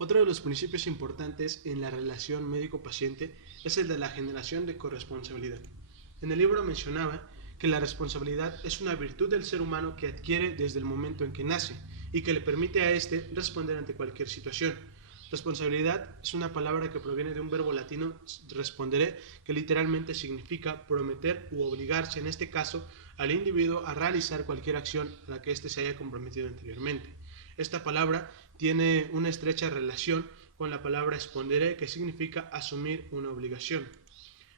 Otro de los principios importantes en la relación médico-paciente es el de la generación de corresponsabilidad. En el libro mencionaba que la responsabilidad es una virtud del ser humano que adquiere desde el momento en que nace y que le permite a éste responder ante cualquier situación. Responsabilidad es una palabra que proviene de un verbo latino responderé, que literalmente significa prometer u obligarse, en este caso, al individuo a realizar cualquier acción a la que éste se haya comprometido anteriormente. Esta palabra tiene una estrecha relación con la palabra respondere, que significa asumir una obligación.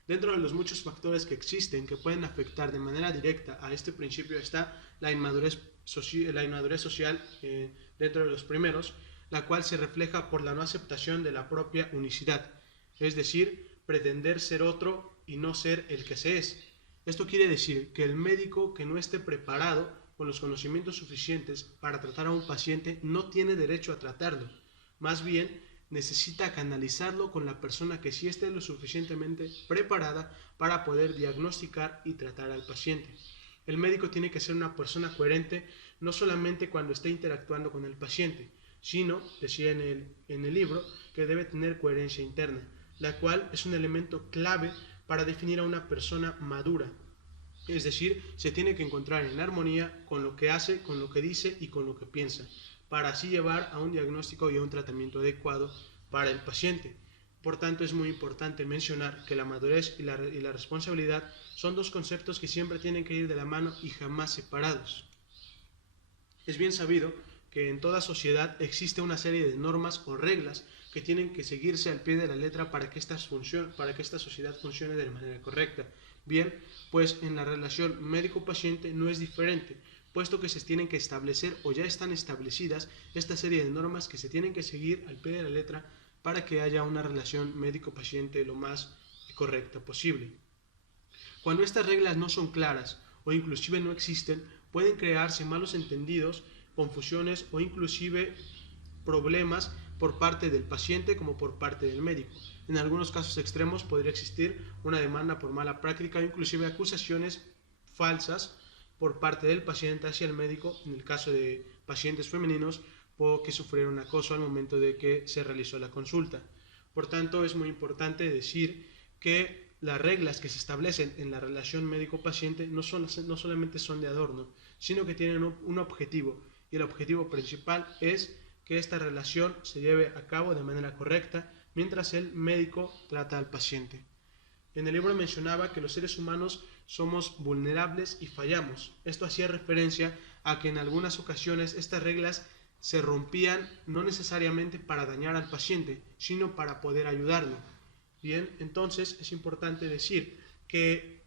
Dentro de los muchos factores que existen que pueden afectar de manera directa a este principio está la inmadurez social dentro de los primeros, la cual se refleja por la no aceptación de la propia unicidad, es decir, pretender ser otro y no ser el que se es. Esto quiere decir que el médico que no esté preparado con los conocimientos suficientes para tratar a un paciente no tiene derecho a tratarlo. Más bien, necesita canalizarlo con la persona que sí esté lo suficientemente preparada para poder diagnosticar y tratar al paciente. El médico tiene que ser una persona coherente no solamente cuando esté interactuando con el paciente, sino, decía en el libro, que debe tener coherencia interna, la cual es un elemento clave para definir a una persona madura. Es decir, se tiene que encontrar en armonía con lo que hace, con lo que dice y con lo que piensa, para así llevar a un diagnóstico y a un tratamiento adecuado para el paciente. Por tanto, es muy importante mencionar que la madurez y la responsabilidad son dos conceptos que siempre tienen que ir de la mano y jamás separados. Es bien sabido que en toda sociedad existe una serie de normas o reglas que tienen que seguirse al pie de la letra para que esta sociedad funcione de manera correcta. Bien, pues en la relación médico-paciente no es diferente, puesto que se tienen que establecer o ya están establecidas esta serie de normas que se tienen que seguir al pie de la letra para que haya una relación médico-paciente lo más correcta posible. Cuando estas reglas no son claras o inclusive no existen, pueden crearse malos entendidos, confusiones o inclusive problemas por parte del paciente como por parte del médico. En algunos casos extremos podría existir una demanda por mala práctica o inclusive acusaciones falsas por parte del paciente hacia el médico, en el caso de pacientes femeninos, o que sufrieron acoso al momento de que se realizó la consulta. Por tanto, es muy importante decir que las reglas que se establecen en la relación médico-paciente no solamente son de adorno, sino que tienen un objetivo, y el objetivo principal es que esta relación se lleve a cabo de manera correcta mientras el médico trata al paciente. En el libro mencionaba que los seres humanos somos vulnerables y fallamos. Esto hacía referencia a que en algunas ocasiones estas reglas se rompían no necesariamente para dañar al paciente, sino para poder ayudarlo. Bien, entonces es importante decir que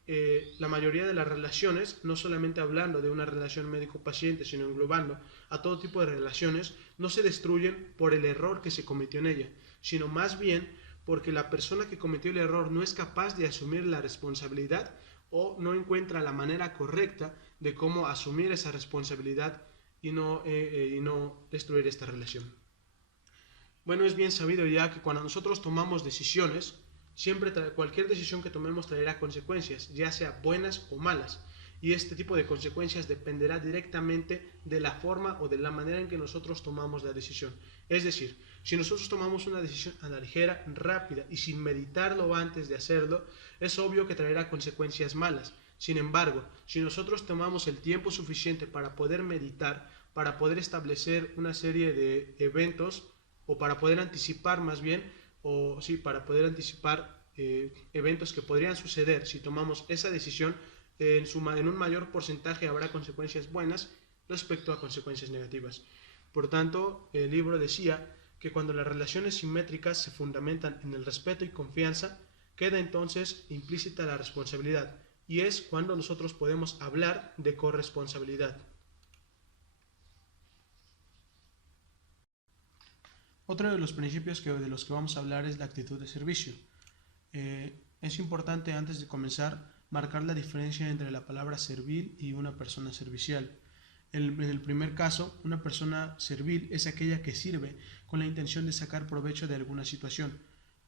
la mayoría de las relaciones, no solamente hablando de una relación médico-paciente, sino englobando a todo tipo de relaciones, no se destruyen por el error que se cometió en ella, sino más bien porque la persona que cometió el error no es capaz de asumir la responsabilidad o no encuentra la manera correcta de cómo asumir esa responsabilidad y no destruir esta relación. Bueno, es bien sabido ya que cuando nosotros tomamos decisiones, cualquier decisión que tomemos traerá consecuencias, ya sea buenas o malas. Y este tipo de consecuencias dependerá directamente de la forma o de la manera en que nosotros tomamos la decisión. Es decir, si nosotros tomamos una decisión a la ligera, rápida y sin meditarlo antes de hacerlo, es obvio que traerá consecuencias malas. Sin embargo, si nosotros tomamos el tiempo suficiente para poder meditar, para poder establecer una serie de eventos, o para poder anticipar más bien, o sí, para poder anticipar eventos que podrían suceder si tomamos esa decisión, en un mayor porcentaje habrá consecuencias buenas respecto a consecuencias negativas. Por tanto, el libro decía que cuando las relaciones simétricas se fundamentan en el respeto y confianza, queda entonces implícita la responsabilidad, y es cuando nosotros podemos hablar de corresponsabilidad. Otro de los principios de los que vamos a hablar es la actitud de servicio. Es importante antes de comenzar marcar la diferencia entre la palabra servil y una persona servicial. En el primer caso, una persona servil es aquella que sirve con la intención de sacar provecho de alguna situación.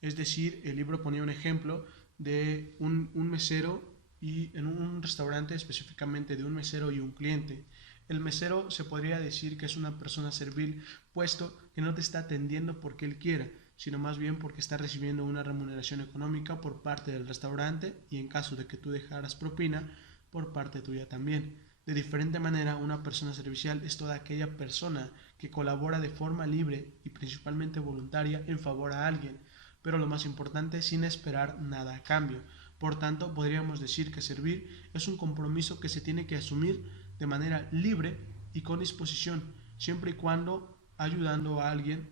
Es decir, el libro ponía un ejemplo de un mesero y en un restaurante específicamente de un mesero y un cliente. El mesero se podría decir que es una persona servil, puesto que no te está atendiendo porque él quiera, sino más bien porque está recibiendo una remuneración económica por parte del restaurante y en caso de que tú dejaras propina, por parte tuya también. De diferente manera, una persona servicial es toda aquella persona que colabora de forma libre y principalmente voluntaria en favor a alguien, pero lo más importante, sin esperar nada a cambio. Por tanto, podríamos decir que servir es un compromiso que se tiene que asumir de manera libre y con disposición, siempre y cuando ayudando a alguien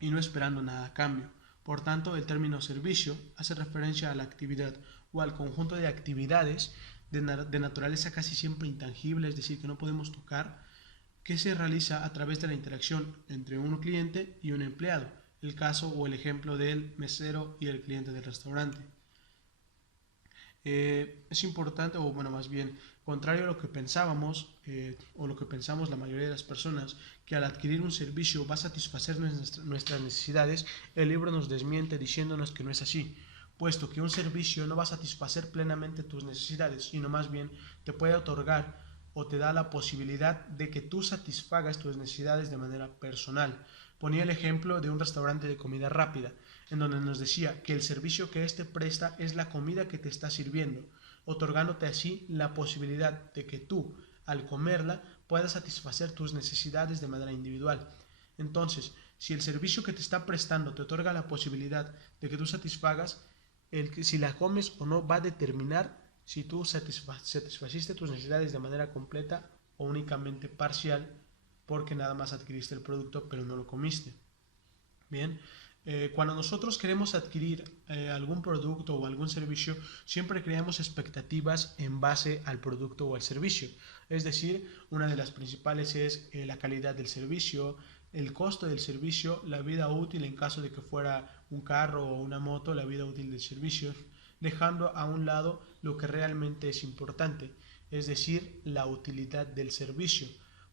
y no esperando nada a cambio. Por tanto, el término servicio hace referencia a la actividad o al conjunto de actividades de naturaleza casi siempre intangible, es decir, que no podemos tocar, que se realiza a través de la interacción entre un cliente y un empleado, el caso o el ejemplo del mesero y el cliente del restaurante. Es importante, o bueno, más bien, contrario a lo que pensábamos, o lo que pensamos la mayoría de las personas, que al adquirir un servicio va a satisfacer nuestras necesidades, el libro nos desmiente diciéndonos que no es así, puesto que un servicio no va a satisfacer plenamente tus necesidades, sino más bien te puede otorgar o te da la posibilidad de que tú satisfagas tus necesidades de manera personal. Ponía el ejemplo de un restaurante de comida rápida, en donde nos decía que el servicio que éste presta es la comida que te está sirviendo, otorgándote así la posibilidad de que tú, al comerla, puedas satisfacer tus necesidades de manera individual. Entonces, si el servicio que te está prestando te otorga la posibilidad de que tú satisfagas, si la comes o no va a determinar si tú satisfaciste tus necesidades de manera completa o únicamente parcial, porque nada más adquiriste el producto pero no lo comiste. Bien, cuando nosotros queremos adquirir algún producto o algún servicio, siempre creamos expectativas en base al producto o al servicio. Es decir, una de las principales es la calidad del servicio, el costo del servicio, la vida útil en caso de que fuera un carro o una moto, la vida útil del servicio, dejando a un lado lo que realmente es importante, es decir, la utilidad del servicio.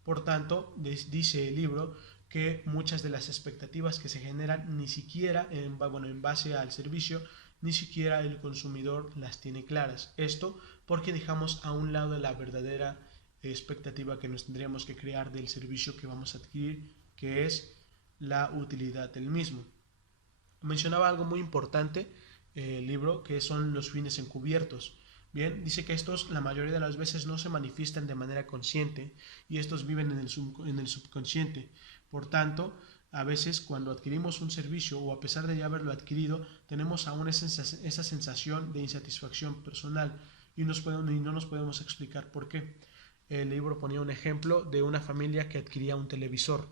Por tanto, dice el libro que muchas de las expectativas que se generan ni siquiera, en base al servicio, ni siquiera el consumidor las tiene claras. Esto porque dejamos a un lado la verdadera expectativa que nos tendríamos que crear del servicio que vamos a adquirir, que es la utilidad del mismo. Mencionaba algo muy importante el libro, que son los fines encubiertos. Bien, dice que estos la mayoría de las veces no se manifiestan de manera consciente y estos viven en el subconsciente. Por tanto, a veces cuando adquirimos un servicio o a pesar de ya haberlo adquirido, tenemos aún esa sensación de insatisfacción personal y no nos podemos explicar por qué. El libro ponía un ejemplo de una familia que adquiría un televisor.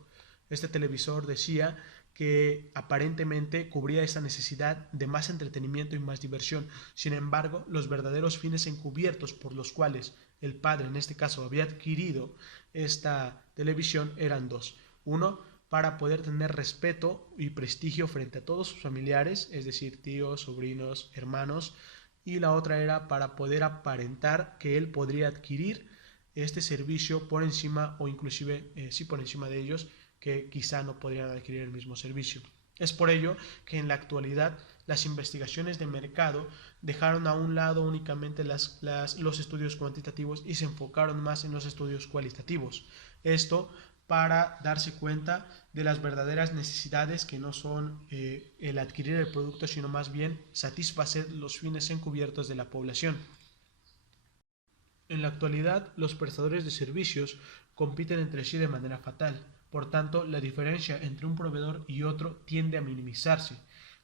Este televisor decía que aparentemente cubría esa necesidad de más entretenimiento y más diversión. Sin embargo, los verdaderos fines encubiertos por los cuales el padre, en este caso, había adquirido esta televisión eran dos. Uno, para poder tener respeto y prestigio frente a todos sus familiares, es decir, tíos, sobrinos, hermanos, y la otra era para poder aparentar que él podría adquirir este servicio por encima o inclusive sí por encima de ellos, que quizá no podrían adquirir el mismo servicio. Es por ello que en la actualidad las investigaciones de mercado dejaron a un lado únicamente los estudios cuantitativos y se enfocaron más en los estudios cualitativos. Esto para darse cuenta de las verdaderas necesidades que no son el adquirir el producto, sino más bien satisfacer los fines encubiertos de la población. En la actualidad, los prestadores de servicios compiten entre sí de manera fatal. Por tanto, la diferencia entre un proveedor y otro tiende a minimizarse,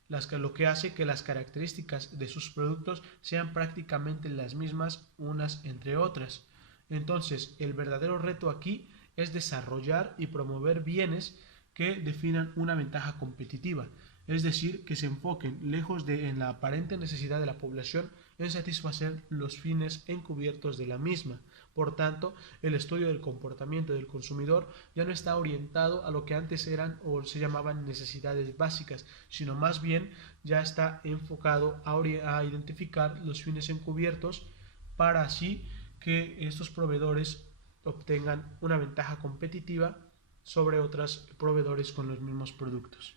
lo que hace que las características de sus productos sean prácticamente las mismas unas entre otras. Entonces, el verdadero reto aquí es desarrollar y promover bienes que definan una ventaja competitiva, es decir, que se enfoquen lejos en la aparente necesidad de la población en satisfacer los fines encubiertos de la misma. Por tanto, el estudio del comportamiento del consumidor ya no está orientado a lo que antes eran o se llamaban necesidades básicas, sino más bien ya está enfocado a identificar los fines encubiertos para así que estos proveedores obtengan una ventaja competitiva sobre otros proveedores con los mismos productos.